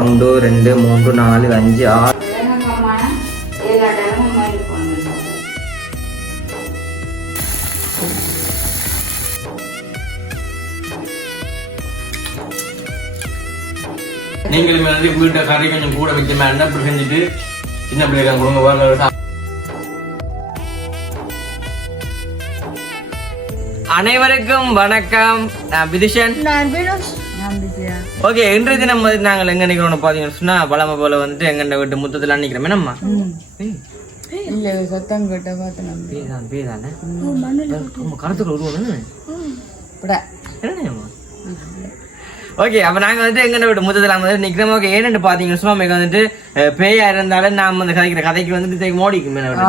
ஒன்று ரெண்டு மூன்று நாலு அஞ்சு ஆறு நீங்களும் வந்து வீட்டை கறி கொஞ்சம் கூட வைக்க வேண்டாம் அப்படி செஞ்சுட்டு சின்ன பிள்ளைங்க கொடுங்க சாப்பிட. அனைவருக்கும் வணக்கம். நான் விதிஷன். ஓகே இன்றைய தினம் வந்து நாங்கள் எங்க நிக்கிறோம் பாத்தீங்கன்னு சொன்னா பழமை போல வந்துட்டு எங்க வீட்டு முத்தத்துல நிக்கிறோம் என்னம்மா? இல்ல சத்தம் கேட்ட பார்த்து பேதான் பேதானே கருத்துல உருவம் என்னம்மா ஓகே அப்ப நாங்க வந்துட்டு எங்க வீட்டு முத்தத்துல வந்து நிக்கிறோம். ஓகே ஏன்னு பாத்தீங்கன்னு சொன்னா நமக்கு வந்துட்டு பேயா இருந்தாலும் நாம வந்து கதைக்கிற கதைக்கு வந்துட்டு தேக்கு மோடிக்கும் மேல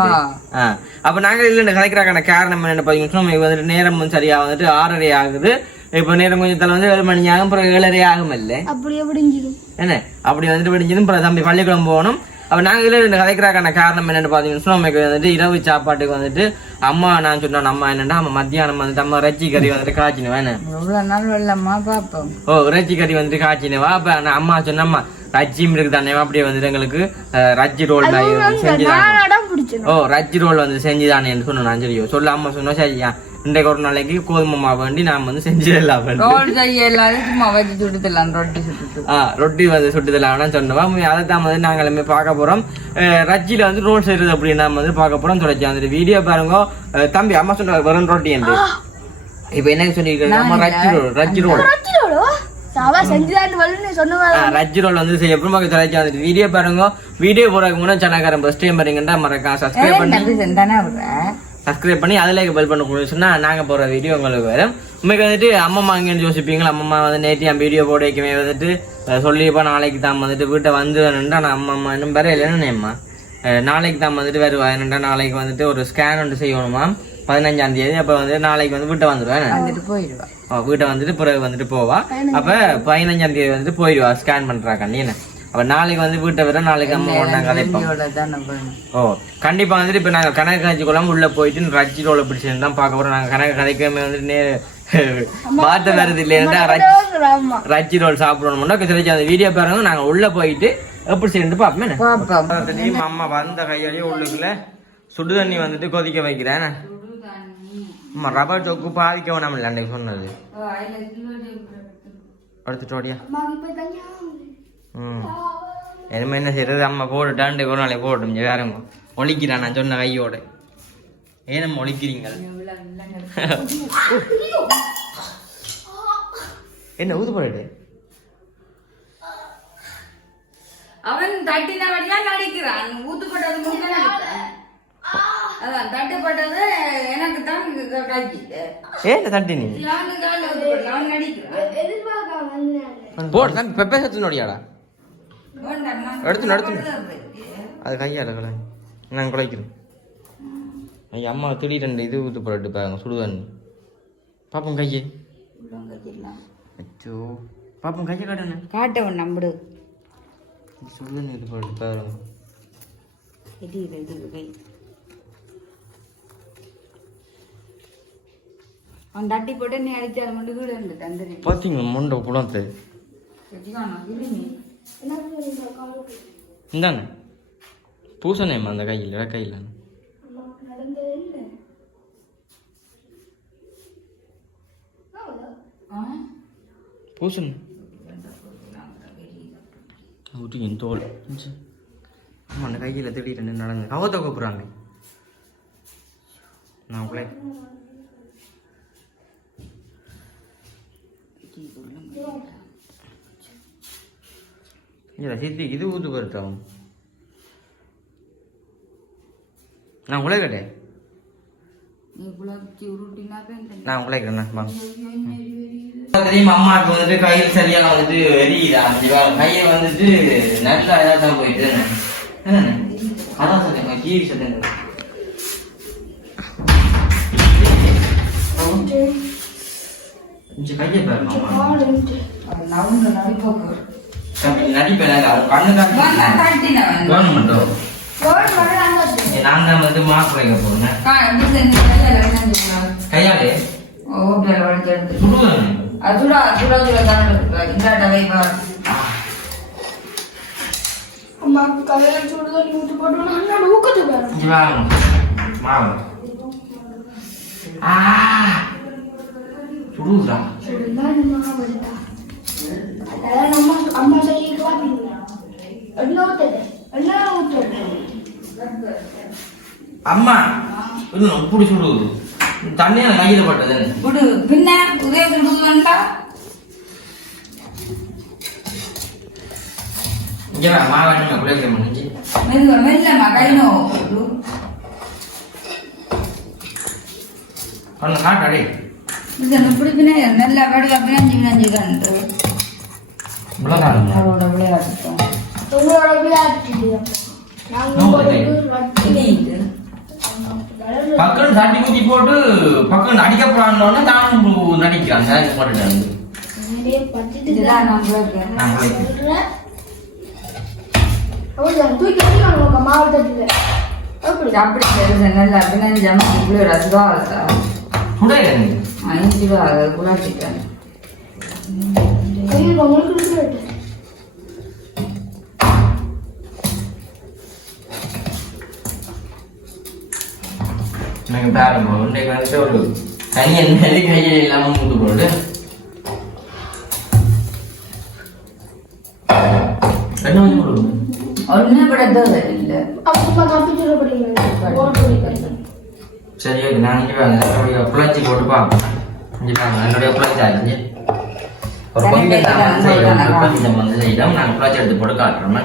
ஆ. அப்ப நாங்க இல்ல கதைக்கிறக்கான காரணம் என்னன்னு பாத்தீங்கன்னு சொன்னா நமக்கு வந்துட்டு நேரம் வந்து சரியா வந்துட்டு ஆறரை ஆகுது. இப்ப நேரம் கொஞ்சம் தலை வந்து ஏழு மணி ஆகும் அப்புறம் ஏழரை ஆகும் இல்ல அப்படியே விடிஞ்சிடும் என்ன அப்படி வந்துட்டு விடிஞ்சதும் அப்புறம் தம்பி பள்ளிக்கூடம் போகணும் அப்ப நாங்க இதுல ரெண்டு கதைக்கிறாக்கான காரணம் என்னன்னு பாத்தீங்கன்னு சொன்னா நமக்கு வந்துட்டு இரவு சாப்பாட்டுக்கு வந்துட்டு அம்மா நான் சொன்னேன் அம்மா என்னன்னா அம்மா மத்தியானம் வந்துட்டு அம்மா இறைச்சி கறி வந்துட்டு காய்ச்சினுவா என்ன எவ்வளவு நாள் வெள்ளம்மா பாப்போம் ஓ இறைச்சி கறி வந்துட்டு காய்ச்சினுவா அப்ப நான் அம்மா சொன்ன அம்மா ரஜ்ஜியும் இருக்கு தானே அப்படியே வந்துட்டு எங்களுக்கு ரஜ்ஜி ரோல் பிடிச்சிடும் ஓ ரஜ்ஜி ரோல் வந்து செஞ்சுதானேன்னு சொன்னேன் நான் சரியோ சொல்ல அம்மா சொன்னோம் சரியா இன்றைக்கு ஒரு நாளைக்கு கோதுமை மாவு வேண்டி நான் வந்து செஞ்சிடலாம் ரொட்டி வந்து சுட்டுதலாம்னு சொன்னவா அதை தான் வந்து நாங்கள் எல்லாமே பார்க்க போறோம். அஹ், ரஜ்ஜில வந்து ரோல் செய்யறது அப்படின்னு நம்ம வந்து பார்க்க போறோம். தொடர்ச்சி அந்த வீடியோ பாருங்க. தம்பி அம்மா சொன்ன வெறும் ரொட்டி என்று. இப்போ என்ன சொல்லியிருக்காங்க? அம்மா ரஜ்ஜி ரோல் ரஜ்ஜி ரோல் ரஜ்ஜி ரோல் வந்து செய்ய அப்புறமா தொலைச்சி வந்துட்டு வீடியோ பாருங்க. வீடியோ போறதுக்கு முன்னாடி சேனல்காரன் ஃபர்ஸ்ட் டைம் பாருங்கன்னா மறக்காம சப்ஸ்கிரைப் பண்ணி. நம்பி செந்தானே விடுறேன் சப்ஸ்கிரைப் பண்ணி அதில் பெல் பண்ண கொடுத்து சொன்னா நாங்க போற வீடியோ உங்களுக்கு வரும். உண்மைக்கு வந்துட்டு அம்மம்மா அங்கேன்னு யோசிப்பீங்களா? அம்மம்மா வந்து நேற்று என் வீடியோ போட வைக்கவே வந்துட்டு அஹ், சொல்லிப்பா நாளைக்கு தான் வந்துட்டு வீட்டை வந்து வேணுண்டா நான் அம்மம்மா இன்னும் வேற இல்லைன்னு நாளைக்கு தான் வந்துட்டு வருவா. என்னண்டா நாளைக்கு வந்துட்டு ஒரு ஸ்கேன் ஒன்று செய்யணுமா? பதினஞ்சாம் தேதி அப்போ வந்து நாளைக்கு வந்து வீட்டை வந்துடுவேன் வீட்டை வந்துட்டு பிறகு வந்துட்டு போவா. அப்ப பதினஞ்சாம் தேதி வந்துட்டு போயிடுவா. ஸ்கேன் பண்றாங்க நீ என்ன? அப்ப நாளைக்கு வந்து வீட்டை வர நாளைக்கு அம்மா நாங்க கதைப்போம் ஓ கண்டிப்பா வந்துட்டு இப்ப நாங்க கணக்கு கதைச்சு கொள்ளாம உள்ள போயிட்டு ரஜ்ஜி ரோல பிடிச்சு தான் பார்க்க போறோம். நாங்க கணக்கு கதைக்காம வந்துட்டு நே வார்த்தை வருது இல்லையா? ஆமா ரஜ்ஜி ரோல் சாப்பிடணும்னா சரி அந்த வீடியோ பாருங்க. நாங்க உள்ள போயிட்டு எப்படி செய்யணும் தெரியுமா அம்மா வந்த கையாலேயே உள்ளுக்குள்ள சுடு தண்ணி வந்துட்டு கொதிக்க வைக்கிறேன் அம்மா ரப்பர் சொக்கு பாதிக்க வேணாம் இல்லை அன்னைக்கு சொன்னது. எடுத்துட்டு ஓடியா ம். இனிமே என்ன செய்யறது? அம்மா போட்டுட்டான்ட்டு ஒரு நாளைக்கு போட்டும் வேறங்க ஒழிக்கிறான் நான் சொன்ன கையோட. ஏனம்மா ஒழிக்கிறீங்க? என்ன ஊது போடுது அவன் தட்டினபடியா நடிக்கிறான் ஊத்துப்பட்டது நடிக்கிறான் அதான் தட்டுப்பட்டது எனக்கு தான் காய்ச்சிட்டு ஏன் தட்டி நீ? அவன் நடிக்கிறான் போடு தான் பெப்பே சத்து நோடியாடா எடுத்து சொல்றது. அது கையால கலை நான் குலைக்கிறேன் ஐயா அம்மா திடீரெண்டு இது ஊத்து போட்டு பாருங்க சுடுதண்ணி. பாப்போம் கையே. அச்சோ பாப்போம் கையை காட்டுன்னு காட்டவன் நம்புடு. சுடுதண்ணி இது போட்டு பாருங்க அவன் தட்டி போட்டு நீ அடிச்சு அது மட்டும் பார்த்தீங்களா முண்டை புலத்து? இந்தாங்க. பூசணேம்மா அந்த கையில் கையில். பூசணு. ஊட்டியின் தோல். ஆமாம் அந்த கையில் திடீர்னு நடந்து. கவத்தை கூப்பிட்றாங்க. நான் உங்களே Thank you. இல்லை சித்தி இது ஊத்து வருத்தம். நான் உங்களை கேட்டேன். நான் உங்களை கேட்டேன் அம்மாவுக்கு வந்துட்டு கையில் சரியா வந்துட்டு எரியுதா கையை வந்துட்டு நல்லா இதாக போயிட்டு? அதான் சொல்லுங்க கீரி சொல்லுங்க கொஞ்சம் கையை பாருங்க நடிப்பேன் கண்ணு காட்டு தட்டினவன் கவர்மெண்டோ நான் தான் வந்து மாஸ்க் வைக்க போறேன். கையால என்ன செய்யலாம் கையாலே. ஓகே வடிச்சு எடுத்து. சுடுதானே அது சுடா சுடா சுடா தானே இருக்கு. இந்தாட்ட வை பாரு அம்மா கலையில சுடுதல் ஊற்றி போட்டு அண்ணாடு ஊக்கத்துக்கு வரும் இங்க வாங்க மாவு. ஆ. சுடுதா? சுடுதான் நம்ம அதான் நம்ம அம்மா சொல்லி காப்பீங்க என்ன ஊற்றுது என்ன ஊற்றுது அம்மா இன்னும் இப்படி சுடுது தண்ணியை கையில பட்டது விடு பின்ன உதய வேண்டாம் இங்க முடிஞ்சு கை நோ. ஒன்று காட்டாடே இது இப்படி பின்ன நல்ல வடிவா பிணைஞ்சு பிணைஞ்சு கண்டு அவரோட விளையாட்டுட்டோம் உங்களோட விளையாட்டு பக்கம் தட்டி ஊத்தி போட்டு பக்கம் நடிக்கப்படான்னு தானும் நடிக்கிறான் சார் போட்டுட்டாங்க மாவட்டத்தில். அப்படி அப்படி நல்லா இப்படி ரசம் ஆகுதா சுடையில அஞ்சு ரூபா. எனக்கு பாருங்க இன்றைக்கு வந்து ஒரு தனி நெல்லி கையில் இல்லாமல் மூட்டு போட்டு என்ன கொஞ்சம் கொடுங்க ஒன்றுமே படத்தது இல்லை அப்ப படிக்கிறேன். போர்டு படிக்கிறேன். சரி ஓகே நான் இங்கே வாங்க என்னுடைய புளச்சி போட்டு இங்கே வாங்க என்னுடைய ஆச்சு ஒரு கொஞ்சம் தான் வந்து செய்யணும் கொஞ்சம் வந்து நாங்கள் புளச்சி எடுத்து போட்டு காட்டுறோம்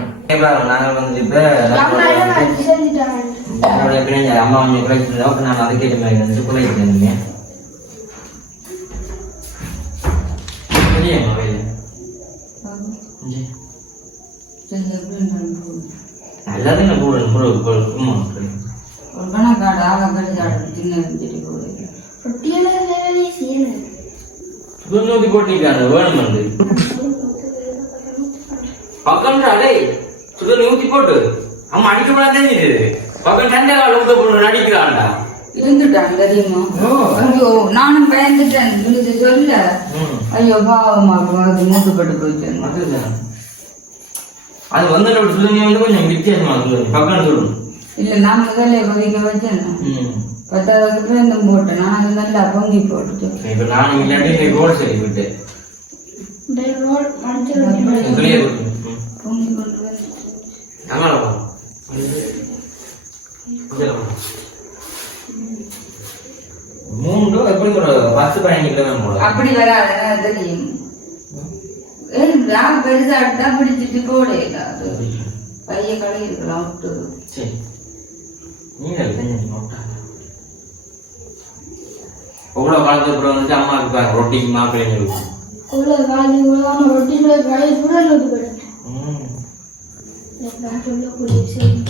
நாங்கள் வந்து இப்போ அம்மா என்னுடைய பிள்ளைங்க அம்மா கொஞ்சம் குழைச்சிருந்தோம் நான் அதுக்கேற்ற மாதிரி வந்து குழைச்சிருந்தேன் வெளியே எல்லாத்தையும் நான் போடுறேன் போடுறேன் சும்மா ஒரு கணக்காடு ஆக கடிதாடு தின்னு செடி போடு ரொட்டியில வேலை செய்யணும். சுண்ணூத்தி போட்டிருக்காங்க வேணும் வந்து. பக்கம் அடே சுடு ஊத்தி போட்டு அம்மா அடிக்க போனா தெரியுது பக்கம் சண்டை கால ஊத்த போட்டு நடிக்கிறான்டா. இருந்துட்டான் தெரியுமா. ஐயோ நானும் பயந்துட்டேன். இது சொல்ல. ஐயோ பாவமா அது மூட்டுப்பட்டு போயிட்டேன். அது வந்து நம்ம வந்து கொஞ்சம் வித்தியாசமா சொல்லுங்க பக்கம் சொல்லணும் இல்ல நான் முதல்ல கொதிக்க வச்சேன். பத்தாவது ரெண்டும் போட்டேன் அது நல்லா பொங்கி போட்டுட்டு இப்ப நானும் இல்லாட்டி நீ ரோடு சரி விட்டு ரோல் பொங்கி கொண்டு. மூணு எப்படி ஒரு பத்து பதினஞ்சு கிலோமீட்டர் போல அப்படி வராது எனக்கு தெரியும் ஏய், நான் பெருசா எடுத்தா பிடிச்சிட்டு போட பைய கடை இருக்கலாம் விட்டு சரி செஞ்சு நோட்டாங்க எவ்வளோ காலத்துக்கு அப்புறம் வந்து அம்மாவுக்கு பாரு ரொட்டிக்கு மாப்பிள்ளைங்க இருக்கும் உள்ள காலி உள்ளாம ரொட்டியில காலி சுட நூத்தி போயிட்டேன். ம் எனக்கு நான் சொல்லக்கூடிய செய்தி.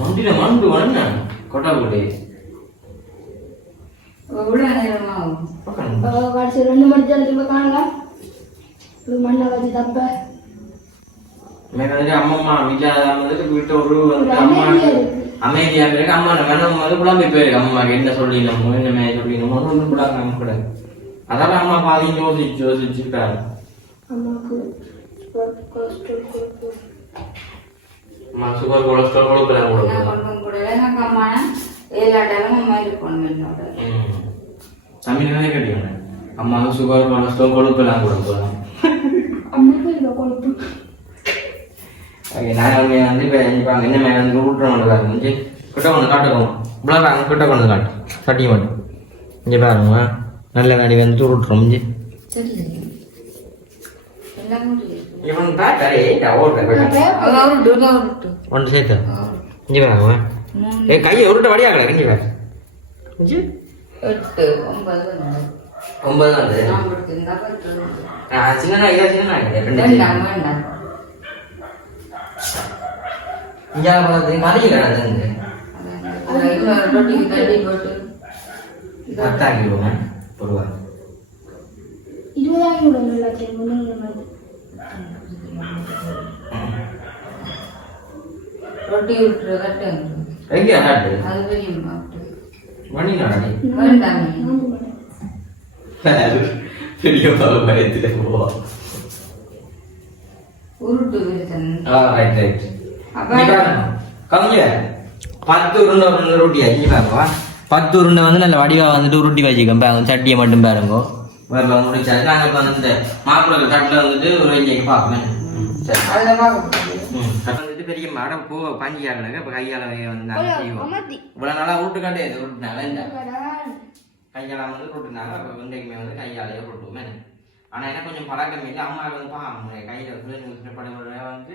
மண்டியில் மண்டு வண்ண கொட்டாக்குடி எவ்வளோ நேரமாகும் பக்கம் அப்ப கடைசி ரெண்டு மணி தான் திரும்ப காணுங்க ஒரு மண்ணை வச்சு தப்ப எனக்கு வந்து அம்மம்மா வீட்டில் வந்துட்டு வீட்டை ஒரு வந்து ஒரு அம்மா அமைதியா இருக்கு. அம்மா நம்ம வந்து குழம்பு போயிருக்கு. அம்மாக்கு என்ன சொல்லிடணுமோ? என்னமே சொல்லிடணுமோ. ஒன்றும் கூடாது நம்ம கூட அதால அம்மா பாதி யோசிச்சு யோசிச்சுட்டாரு அம்மாவுக்கு அம்மா சுகர் கொலஸ்ட்ரால் கொடுக்கணும்? கூட இருக்கணும் என்னோட. தமிழ்லே கேட்டீங்க அம்மாவுக்கு சுகர் கொலஸ்ட்ரால் கொழுப்பெல்லாம் கொடுக்கலாம் அம்மாவுக்கு இந்த கொழுப்பு ஓகே நான் அவங்க வந்து இப்போ அங்கே என்ன மேலே வந்து பாருங்க. இங்கே கிட்ட கொண்டு காட்டுக்கோங்க இவ்வளோ பாருங்க கிட்ட கொண்டு காட்டு. சட்டி மட்டும். இங்கே பாருங்க நல்ல நடி வந்து எல்லாம் முடியும் இவன் பார்த்தாரே ஒன்று சேர்த்து. இங்கே பாருங்க. ஏ கையை உருட்ட வடியா கிடக்கு இங்கே பாரு. இங்கே. எட்டு ஒன்பது. ஒன்பது தான் சின்ன இதா சின்ன வேண்டாம். இங்கே இன்னொரு ரொட்டிக்கு தண்ணி போட்டு பத்தாக்கிடுவோங்க பொருவா ரொட்டி விட்டுரு எங்கே அது பெரிய மணி நாடி வேண்டாம். நான்கு மணி பெரிய பயத்துல போவா உருட்டு ஆ ரைட் ரைட் கம்மியா? பத்து உருண்டை ரொட்டியா இங்கே பாருங்க. பத்து உருண்டை வந்து நல்ல வடிவா வந்துட்டு உருட்டி வச்சுக்கோங்க. பாருங்க சட்டியை மட்டும் பாருங்க. வேற வந்து முடிச்சாச்சு நாங்கள் இப்போ வந்து மாப்பிள்ளை தட்டில் வந்துட்டு ஒரு வந்துட்டு பெரிய மடம் பூ பஞ்சு ஆகணுங்க இப்போ கையால் வந்து நாங்கள் செய்வோம். அமர்த்தி. இவ்வளோ நாளாக உருட்டுக்காட்டே உருட்டுனால இந்த கையால் வந்து உருட்டுனாங்க அப்போ வெண்டைக்குமே வந்து கையாலேயே உருட்டுவோமே. ஆனால் என்ன கொஞ்சம் பழக்கம் இல்லை. அம்மா வந்து பா கையில் பிள்ளைங்க படம் வந்து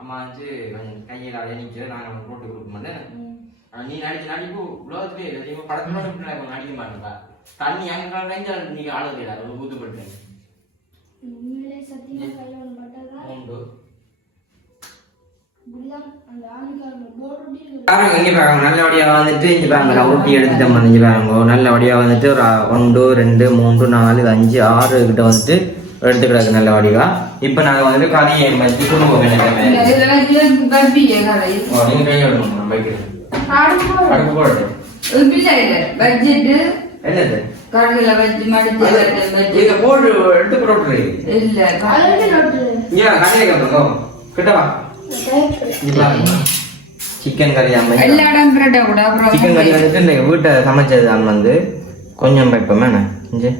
அம்மா வந்து கொஞ்சம் கையில் அடைய நிற்கிறது நாங்கள் வந்து போட்டு கொடுக்க மாட்டேன். நீ நடிச்சு நடிப்பு உலகத்திலே இல்லை. படத்துல இப்படி நடிக்க மாட்டேங்க தண்ணி அங்கே கலைஞ்சா நீங்க ஆளுது இல்லை ஒரு ஊத்துப்பட்டேன் உண்மையிலே சத்தியமா கையில் பட்டதா உண்டு இப்படிதான் அந்த ஆணிக்காரங்க போட்டு பாருங்க இங்க பாருங்க நல்லபடியா வந்துட்டு இங்க பாருங்க ஊட்டி எடுத்துட்டேன் வந்து இங்க பாருங்க. நல்லபடியா வந்துட்டு ஒரு ஒன்று ரெண்டு மூன்று நாலு அஞ்சு ஆறு கிட்ட வந்துட்டு எடுத்து கிடக்கு நல்லபடியா இப்ப நாங்க வந்துட்டு போடுறது இல்ல இல்ல பட்ஜெட் என்னது? வச்சு மடிச்சு எடுத்து போட்டு இல்ல கேட்போம் கிட்ட வா. சிக்கன் கறி சிக்கன் கறி வந்துட்டு இந்த வீட்டை சமைச்சது தான் வந்து கொஞ்சம் வைப்போம் இங்கே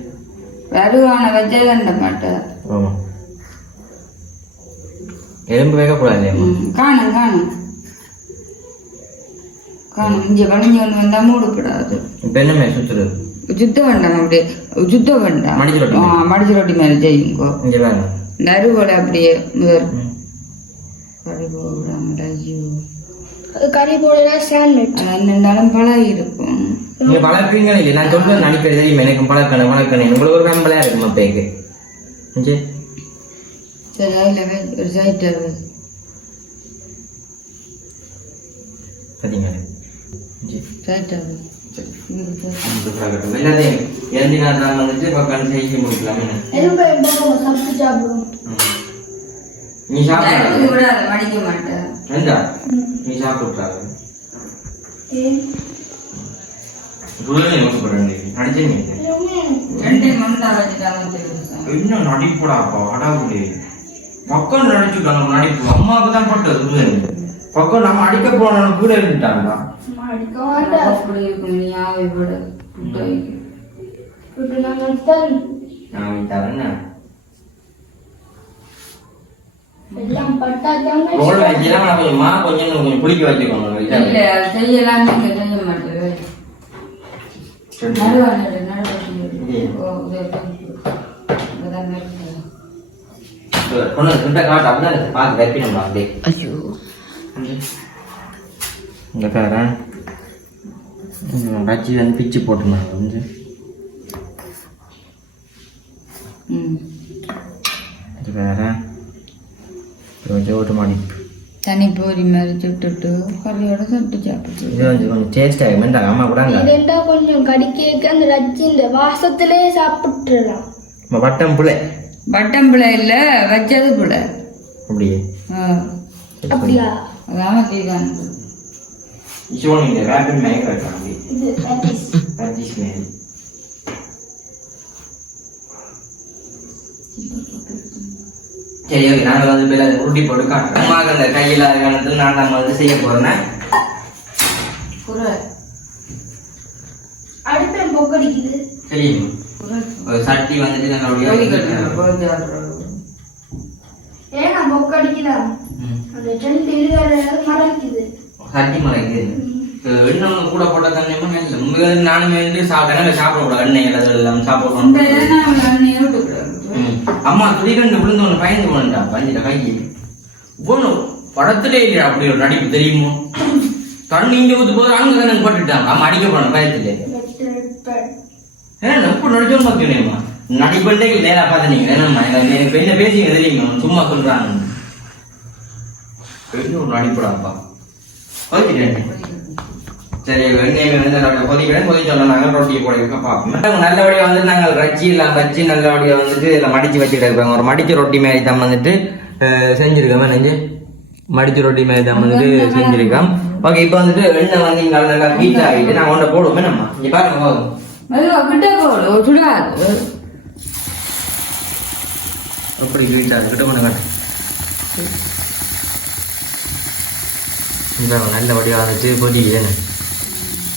வருவான வச்சே தண்ட மாட்டேன் ஆமாம் எலும்பு வைக்கக்கூடாது காணும் காணும். காணும் இங்க வளைஞ்சு ஒன்று வந்தா மூடக்கூடாது. இப்போ என்னமே சுற்றுறது சுத்த வேண்டாம் அப்படியே சுத்த வேண்டாம். மடிச்சு ரொட்டி ஆ, மடிச்சு ரொட்டி மேல செய்யுங்கோ. இங்கே வேணும் நறுவோட அப்படியே முதல் ம். கறி போடாம ஐயோ கறி போடுற சாண்ட்விச்? என்னண்டாலும் பழகி இருக்கும் நீங்க பழக்கிறீங்க இல்லை நான் சொல்றது நடிக்கிறது தெரியும் எனக்கு பழக்கணும் பழக்கணும் உங்களுக்கு ஒரு கம்பளையா இருக்குமா பேக்கு இங்கே சரி அதில் ஒரு சைட்டு பார்த்தீங்களா. எல்லாத்தையும் நேரம் வந்துட்டு முடிக்கலாம். சமைச்சு சாப்பிடுவோம். நீ நறுவு சாப்பிட கூட அதை மடிக்க மாட்டேன். வேண்டா நீ தெரியும் இன்னும் நடிப்புடாப்பா அடாவுடே பக்கம் நடிச்சுட்டாங்க நடிப்பு. அம்மாவுக்கு தான் பட்டது பக்கம் நம்ம அடிக்க போனோம் கூட இருந்துட்டாங்களா? அடிக்க மாட்டேன் அப்படி இருக்கும் நீ ஆவை விட புட்டை வைக்க. இப்படி நான் நினைத்தேன் நான் தரேன் எல்லாம் பட்டாச்சாங்க ரோல் நான் கொஞ்சம் மா கொஞ்சம் கொஞ்சம் குளிக்க வச்சுக்கோங்க இல்ல செய்யலாம் நீங்க செய்ய மாட்டேன் இந்த வந்து பிச்சு போட்டுருந்தாங்க வந்து. ம் இது வேற கொஞ்சம் ஒரு மாடி தனி பூரி மாதிரி சுட்டுட்டு கறியோட சுட்டு சாப்பிட்டு டேஸ்ட் ஆகும் வேண்டாம் அம்மா கூட இதெண்டா கொஞ்சம் கடிக்க அந்த ரச்சி இந்த வாசத்திலே சாப்பிட்டுலாம் வட்டம் புள்ளை வட்டம் பிள்ளை இல்ல வச்சது பிள்ளை அப்படியே ஆ அப்படியா அதான் கேட்கான் சிவன் இந்த வைக்கலாம் அப்படி இது practice. பச்சீஸ் மேரி சரி ஓகே நாங்கள் வந்து பிள்ளை உருட்டி போட்டு காட்டுறோம். அந்த கையில் காலத்தில் நான் நம்ம வந்து செய்ய போகிறேன் பொக்கடிக்குது தெரியுமா? ஒரு சட்டி வந்துட்டு நம்மளுடைய ஏன்னா பொக்கடிக்குதான் ம். அந்த டென்ட் இருக்கிறது மறைக்குது. சட்டி மலைக்கு எண்ணெய் கூட போட்ட தண்ணியமா இல்லை நானுமே வந்து சாப்பிட்டேன் சாப்பிடக்கூடாது எண்ணெய் அது எல்லாம் சாப்பிடணும் இந்த எண்ணெய் நீ விட்டுக்கூடாது ம். அம்மா திடீர்னு விழுந்து ஒன்று பயந்து போனா பஞ்சில கையை. ஒன்று படத்திலே இல்லையா? அப்படி ஒரு நடிப்பு தெரியுமோ? தண்ணி இங்க ஊத்து போது அங்க தானே போட்டுட்டாங்க அம்மா அடிக்க போன பயத்திலே. ஏன்னா எப்ப நடிச்சோம் பார்க்கணுமா நடிப்பண்டே நேரா பார்த்து நீங்க என்னம்மா? எனக்கு எனக்கு என்ன பேசிங்க தெரியுமா? சும்மா சொல்றாங்க பெரிய ஒரு நடிப்படாப்பா ஓகே சரி வெங்காயம் வந்து நாங்கள் கொதிக்கிறேன் கொதிச்சோம்னா நாங்கள் ரொட்டியை போட வைக்க பார்ப்போம் நல்லபடியாக வந்து நாங்கள் ரச்சி எல்லாம் வச்சு நல்லபடியாக வந்துட்டு இதில் மடிச்சு வச்சுட்டு இருப்பாங்க ஒரு மடிச்சு ரொட்டி மாதிரி தான் வந்துட்டு செஞ்சிருக்கோம். நெஞ்சு மடிச்சு ரொட்டி மாதிரி தான் வந்துட்டு செஞ்சிருக்கோம். ஓகே இப்போ வந்துட்டு எண்ணெய் வந்து இங்கே நல்லா ஹீட் ஆகிட்டு நாங்கள் ஒன்றை போடுவோமே. நம்ம இங்கே பாருங்க போதும். மெதுவா கிட்ட போடு சுடாது எப்படி வீட்டாக கிட்ட கொண்டு காட்டு இந்த நல்ல வடிவாக வந்துட்டு வேணும்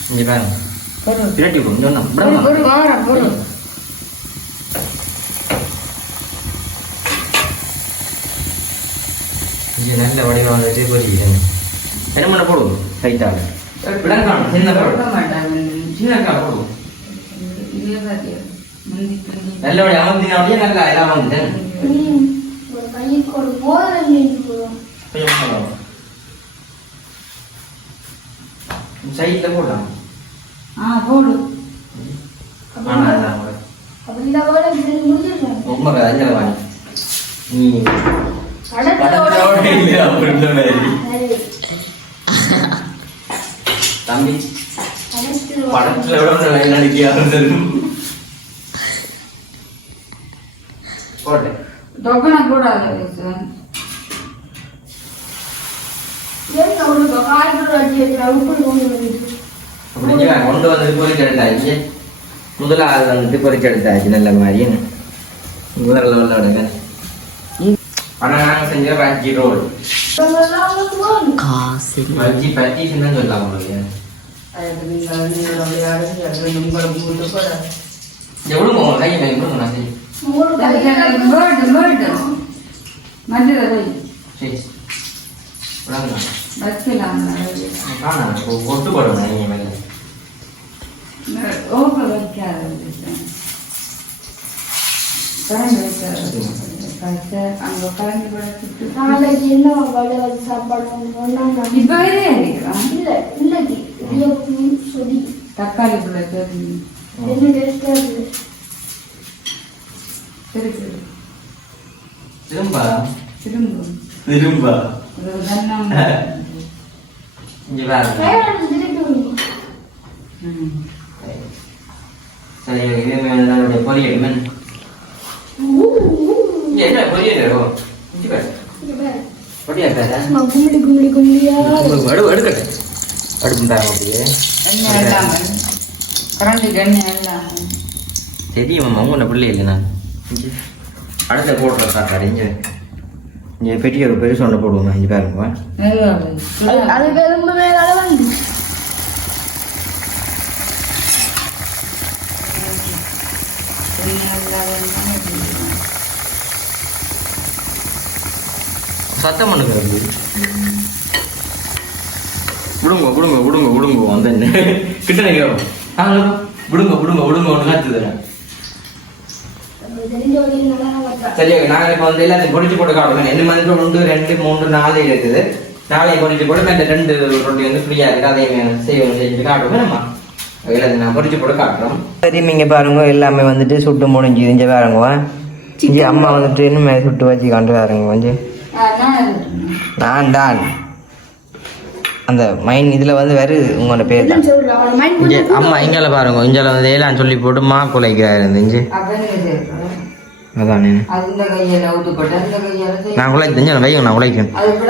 இங்கே பாருங்க பிரட்டி விடும் பொறு இங்கே நல்ல பொடி வேணும் என்ன பண்ண போடுவோம் ரைட்டாக விடங்காணும் சின்ன சின்ன போடுவோம் இதே பாத்தியா முந்தி பிந்தி நல்ல வடி அமர்த்தினா அப்படியே நல்லா எல்லாம் போதும். சைடில் போடலாம் ஆ போடு. கூட. சரி. தம்பி படத்துல அடிக்க ஆரம்பிச்சிடும் போட்டேன் தொக்கன கூடாது ஈஸ்வரன். ஏன் அவனுக்கு காய்கறி அடி வைக்கிற உப்பு கொண்டு வந்து அப்படி இங்க கொண்டு வந்து பொறிச்சு எடுத்தாச்சு முதலாவது வந்துட்டு பொறிச்சு எடுத்தாச்சு நல்ல மாதிரி முதல்ல லெவலில் எடுங்க ஆனால் நாங்கள் செஞ்ச பஜ்ஜி ரோல். பஜ்ஜி பஜ்ஜி சின்ன சொல்லலாம் உங்களுக்கு. எவ்வளோ உங்க நான் செய்யும் கையில. சரி அது. காணா ஒட்டு போடுங்க நீங்கள் மேலே ஓப்ப வைக்காது ஈஸ்வரன். கரண்ட் வைக்காது. கரெக்டா அங்க கூட சுட்டு. நாளைக்கு என்ன வடை சாப்பாடு ஒன்றாங்க இப்ப வேறே இருக்கிறான். இல்ல இன்னைக்கு இடியாப்பம் சொதி தக்காளி புள்ள என்ன டேஸ்டா இருக்கு சரி சரி திரும்ப திரும்ப திரும்ப இங்கே திருப்பி விடுங்க. ம். சரி இது என்னுடைய பொரியல் மென் என்ன பொரியல் பாரு இங்க பாரு. பொடியா இருக்காதா சும்மா கும்பிடி கும்பிடி கும்பிடியா அடு அடுக்கட்டு அடுப்பு தாங்க அப்படியே தெரியும் உங்களோட பிள்ளை இல்லை நான் அடுத்த போடுற சாப்பாடு இங்கே இங்கே பெரிய ஒரு பெருசு ஒன்று போடுவோம் இங்கே பாருங்க அது- சுடா. சத்தம் பண்ணுங்க விடுங்க விடுங்க விடுங்க விடுங்க. அந்த கிட்ட நிற்கிறோம் விடுங்க விடுங்க விடுங்க. ஒன்று காத்து தரேன். சரி ஓகே. நாங்கள் இப்போ வந்து எல்லாத்தையும் பொடிச்சு போட்டு காட்டுவோம் என்ன மாதிரி ஒன்று ரெண்டு மூன்று நாலு இருக்குது. நாளைக்கு பொடிச்சு போட்டு மற்ற ரெண்டு ரொட்டி வந்து ஃப்ரீயாக இருக்குது. அதையும் செய்வோம் செஞ்சு காட்டுவோம் நம்ம எல்லாத்தையும் நான் பொடிச்சு போட்டு காட்டுறோம். சரி நீங்கள் பாருங்க. எல்லாமே வந்துட்டு சுட்டு முடிஞ்சு இங்கே பாருங்க. அம்மா வந்துட்டு இன்னும் சுட்டு வச்சு காண்டு பாருங்க. கொஞ்சம். நான் தான். அந்த மைன் இதில் வந்து வருது உங்களோட பேர் தான். இங்கே அம்மா இங்கால பாருங்க இங்கால வந்து ஏலான்னு சொல்லி போட்டு மா குலைக்கிறாரு இருந்துச்சு. அதானே. நான் உழைக்கு தெரிஞ்சு வைங்க நான் கூட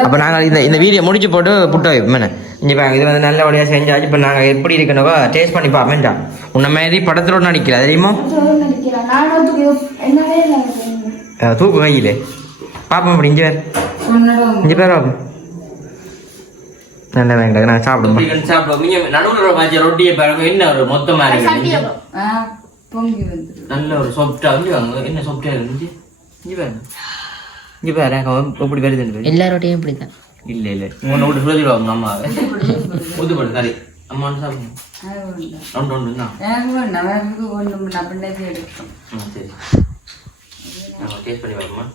அப்போ நாங்கள் இந்த இந்த வீடியோ முடிச்சு போட்டு புட்ட வைப்போம் இங்கே பாருங்க இது வந்து நல்லபடியாக செஞ்சாச்சு. இப்போ நாங்கள் எப்படி இருக்கணுவோ டேஸ்ட் பண்ணி பார்ப்பேன்டா உன்ன மாதிரி படத்தோட நடிக்கல தெரியுமா? தூக்கு கையில். பார்ப்போம் அப்படி இங்கே இங்கே பேர் பார்ப்போம் நல்ல வேண்டாம் நான் சாப்பிடுவோம். சாப்பிடுவோம். நடுவில் வச்ச ரொட்டியை பாருங்க என்ன ஒரு பொங்கி வந்துடும் நல்ல ஒரு சாஃப்டா வந்து வாங்க. என்ன சாஃப்டா இருந்துச்சு இங்க பாருங்க. இங்க பாரு எப்படி வருதுன்னு எல்லாரோடையும் இப்படிதான். இல்ல இல்ல. உன்னை விட்டு சொல்லிடுவாங்க அம்மாவை ஊத்துப்படு சரி அம்மா சாப்பிடுங்க. ஒன்று ஒன்று தான் ஒன்று ம் சரி. நம்ம டேஸ்ட் பண்ணி பார்ப்போமா?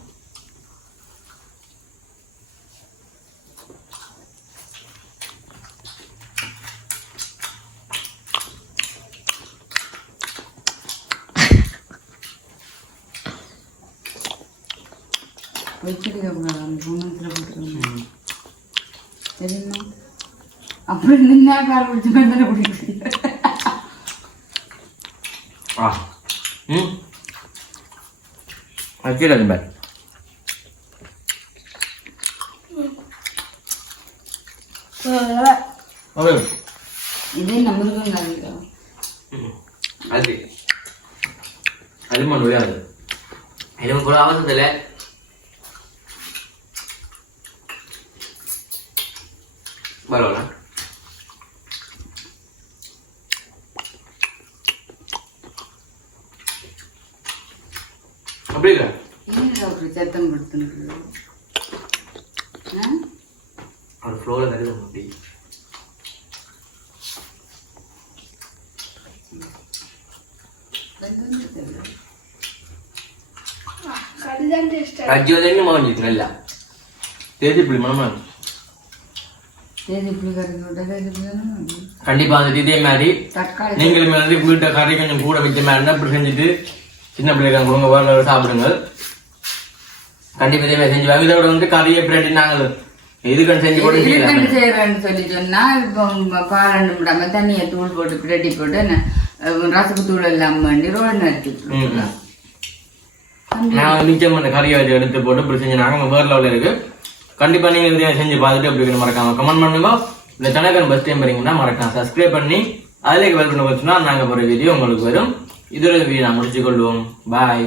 போட்டுருங்க தெரியுமா அப்படி நின்னா கால் பிடிச்ச தானே பிடிக்குது ஆ ம். இதே அது. அது மட்டும் விளையாது எனக்கு கூட அவசரத்தில் பரவாயில்ல அப்படி இல்லை ஏன் டாக்டர் சத்தம் கொடுத்துருக்கு அது ஃப்ளோவில் தருது அப்படி கடிதான் டேஸ்ட் ரஜ்ஜி வந்து என்ன மகன் நல்லா தேதி இப்படி மனமா தேதி இப்படி கறி விட்டா தேதி இப்படி கண்டிப்பா வந்துட்டு இதே மாதிரி நீங்களுமே வந்து வீட்டை கறி கொஞ்சம் கூட வைக்க மாதிரி இப்படி செஞ்சுட்டு சின்ன பிள்ளைங்க கொடுங்க வேற சாப்பிடுங்க கண்டிப்பா இதே மாதிரி செஞ்சு இதோட வந்து கறியை பிரட்டி நாங்கள் இதுக்கு செஞ்சு போட்டு செய்யறேன்னு சொல்லி சொன்னா இப்போ பால் விடாம தண்ணியை தூள் போட்டு பிரட்டி போட்டு ரசப்பு தூள் எல்லாம் பண்ணி நறுக்கி விட்டுருவோம். நான் அந்த கறியை வச்சு எடுத்து போட்டு இப்படி செஞ்சு நாங்கள் வேற லெவலில் கண்டிப்பா நீங்க இதை செஞ்சு பார்த்துட்டு அப்படி மறக்காம கமெண்ட் பண்ணுங்க. இந்த தனகன் ஃபஸ்ட் டைம் வரீங்கன்னா மறக்காம சப்ஸ்கிரைப் பண்ணி அதில் வெல் வச்சுன்னா நாங்கள் போகிற வீடியோ உங்களுக்கு வரும். இதோட வீடியோ நான் முடிச்சு கொள்வோம். பாய்